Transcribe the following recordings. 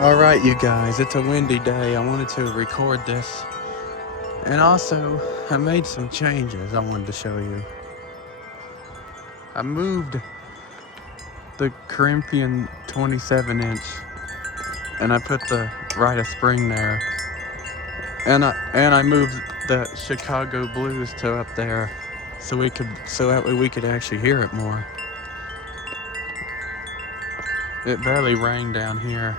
Alright, you guys, it's a windy day. I wanted to record this. And also, I made some changes I wanted to show you. I moved the Corinthian 27-inch and I put the Rite of Spring there. And I moved the Chicago Blues to up there so that way we could actually hear it more. It barely rang down here.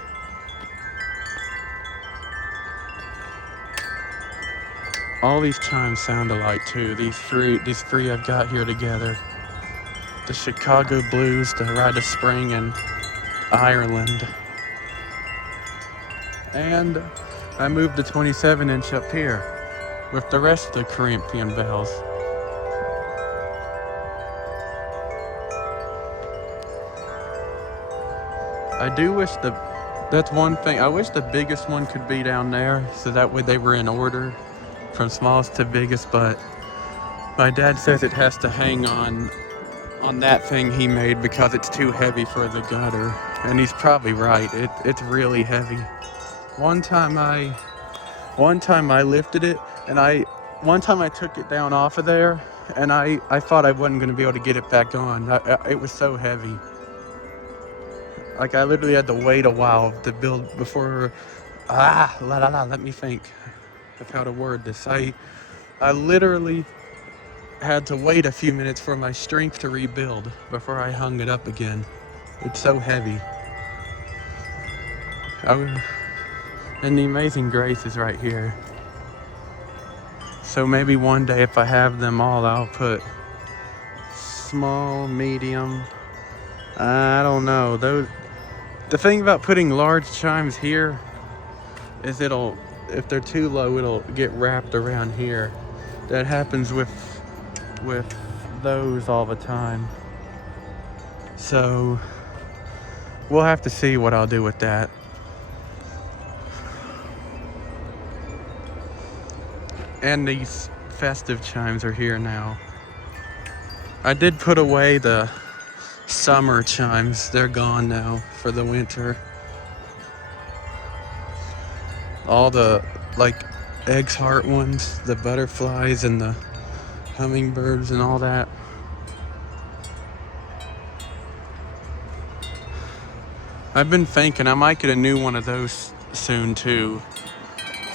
All these chimes sound alike too. These three I've got here together. The Chicago Blues, the Rite of Spring, and Ireland. And I moved the 27-inch up here with the rest of the Corinthian bells. I do wish that's one thing. I wish the biggest one could be down there so that way they were in order from smallest to biggest, but my dad says it has to hang on that thing he made because it's too heavy for the gutter. And he's probably right. It's really heavy. One time I lifted it, and one time I took it down off of there, and I thought I wasn't going to be able to get it back on. It was so heavy. Like, I literally had to wait a while to build before. Let me think of how to word this. I literally had to wait a few minutes for my strength to rebuild before I hung it up again. It's so heavy. And the Amazing Grace is right here. So maybe one day if I have them all, I'll put small, medium. I don't know. The thing about putting large chimes here is if they're too low, it'll get wrapped around here. That happens with those all the time. So we'll have to see what I'll do with that. And these festive chimes are here now. I did put away the summer chimes. They're gone now for the winter. All the Egg's Heart ones, the butterflies and the hummingbirds and all that. I've been thinking I might get a new one of those soon too.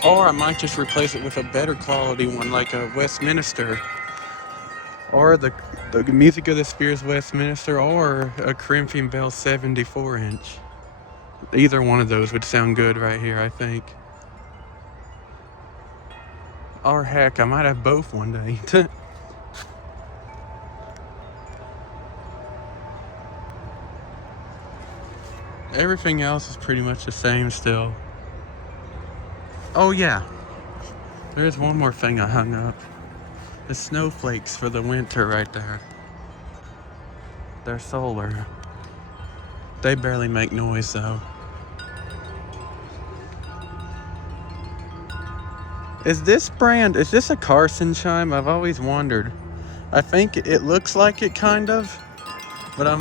Or I might just replace it with a better quality one, like a Westminster. Or the Music of the Spheres Westminster, or a Corinthian Bell 74-inch. Either one of those would sound good right here, I think. Or heck, I might have both one day. Everything else is pretty much the same still. Oh yeah, there's one more thing I hung up. The snowflakes for the winter right there. They're solar. They barely make noise though. Is this a Carson chime? I've always wondered. I think it looks like it kind of, but I've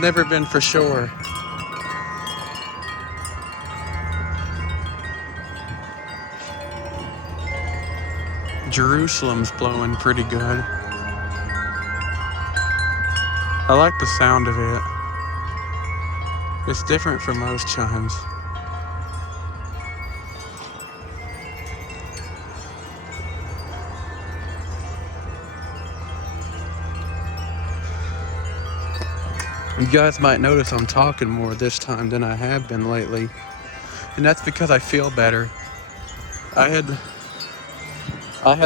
never been for sure. Jerusalem's blowing pretty good. I like the sound of it. It's different from most chimes. You guys might notice I'm talking more this time than I have been lately. And that's because I feel better. I had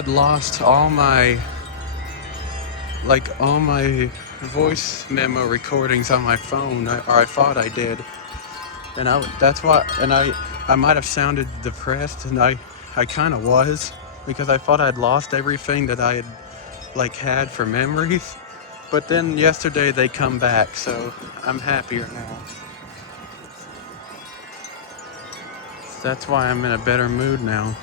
lost all my voice memo recordings on my phone, or I thought I did. And I might have sounded depressed, and I kind of was, because I thought I'd lost everything that I had had for memories. But then yesterday they come back, so I'm happier now. That's why I'm in a better mood now.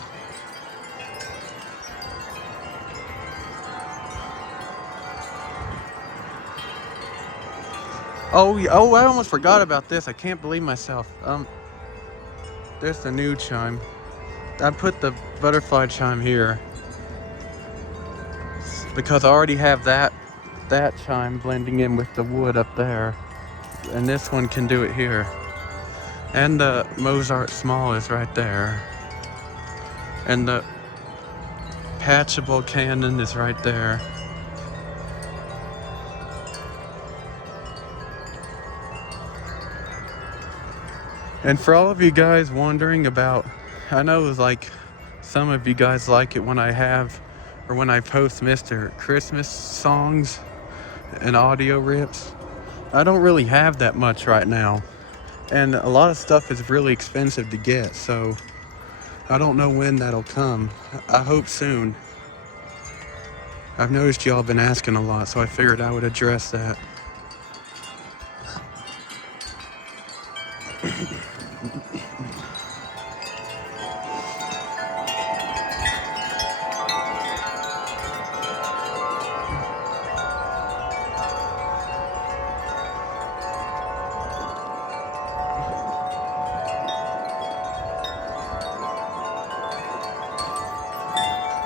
Oh, oh, I almost forgot about this. I can't believe myself. There's the new chime. I put the butterfly chime here because I already have that chime blending in with the wood up there, and this one can do it here. And the Mozart small is right there, and the patchable cannon is right there. And for all of you guys wondering about, I know like some of you guys like it when I have, or when I post Mr. Christmas songs and audio rips. I don't really have that much right now. And a lot of stuff is really expensive to get, so I don't know when that'll come. I hope soon. I've noticed y'all been asking a lot, so I figured I would address that.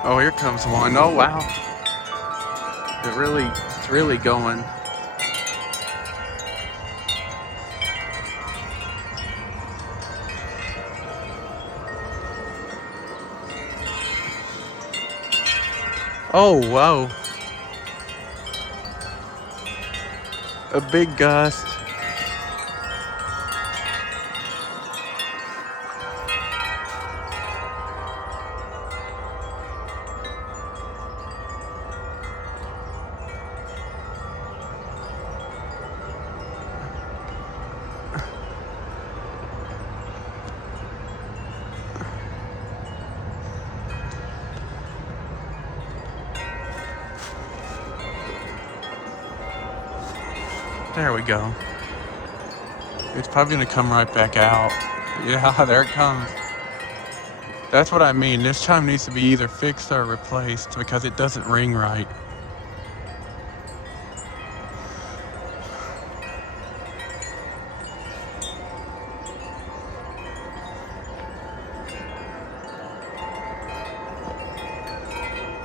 Oh, here comes one. Oh, wow. It's really going. Oh, wow. A big gust. There we go. It's probably gonna come right back out. Yeah, there it comes. That's what I mean. This chime needs to be either fixed or replaced because it doesn't ring right.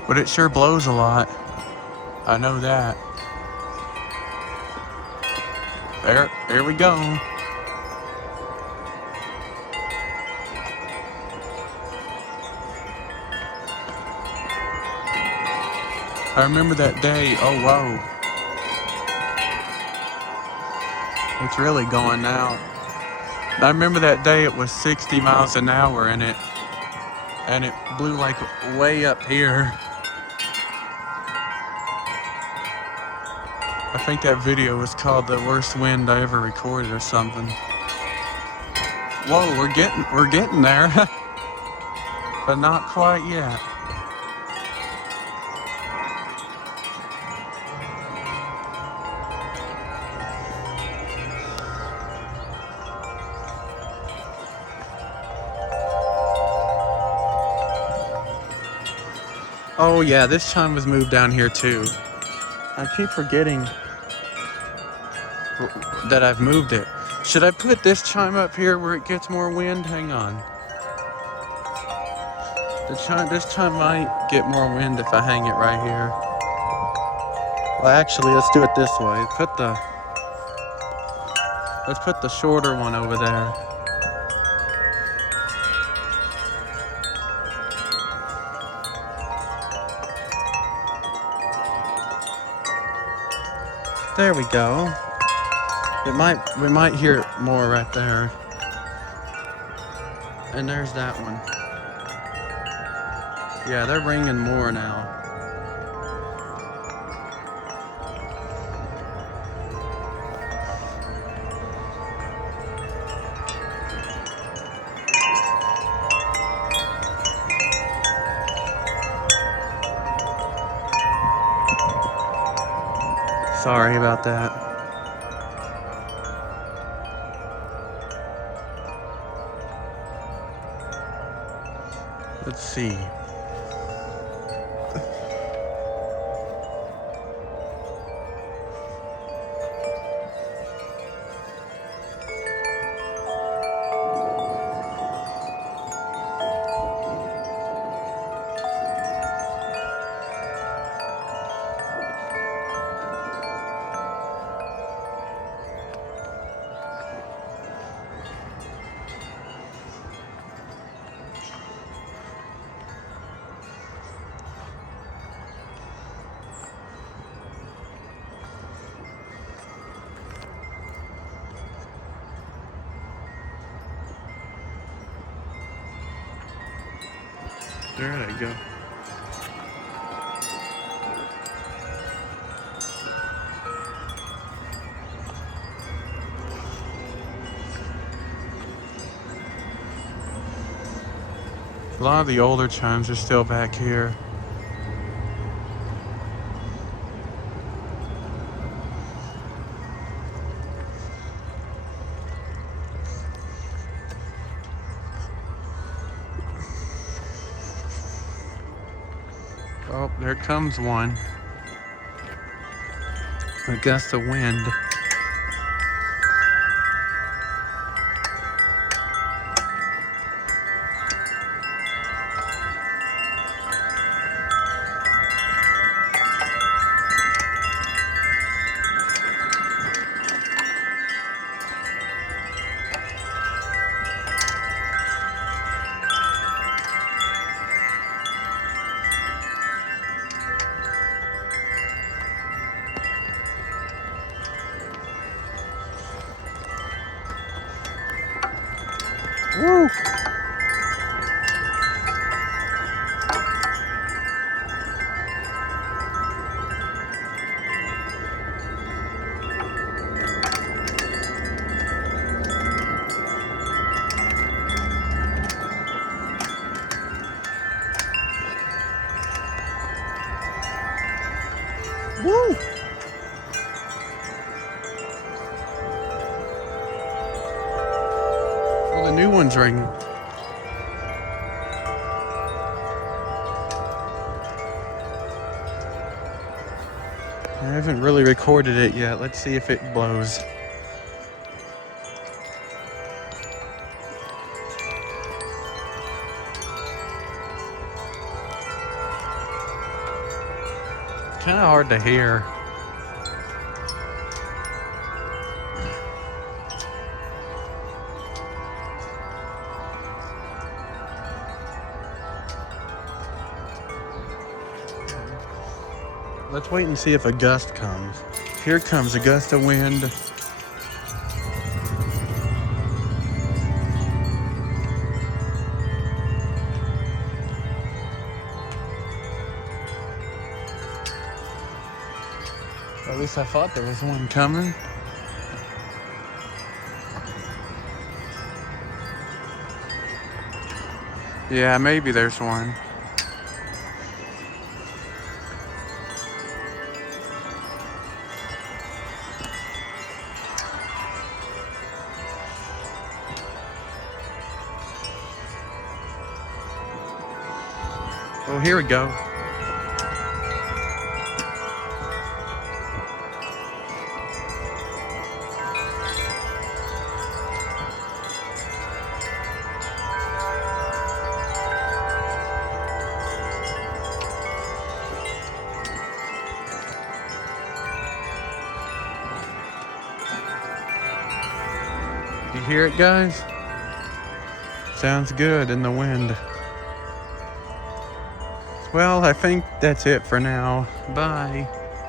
But it sure blows a lot. I know that. There we go. I remember that day. Oh, whoa. It's really going now. I remember that day it was 60 miles an hour and it blew like way up here. I think that video was called The Worst Wind I Ever Recorded or something. Whoa, we're getting there. But not quite yet. Oh yeah, this chime was moved down here too. I keep forgetting that I've moved it. Should I put this chime up here where it gets more wind? Hang on. This chime might get more wind if I hang it right here. Well, actually, let's do it this way. Let's put the shorter one over there. There we go. We might hear it more right there. And there's that one. Yeah, they're ringing more now. Sorry about that. Let's see. There they go. A lot of the older chimes are still back here. Oh, there comes one. A gust of wind. Woo! Woo! Well, the new one's ringing. I haven't really recorded it yet. Let's see if it blows. Kind of hard to hear. Let's wait and see if a gust comes. Here comes a gust of wind. At least I thought there was one coming. Yeah, maybe there's one. Oh, here we go. You hear it, guys? Sounds good in the wind. Well, I think that's it for now. Bye.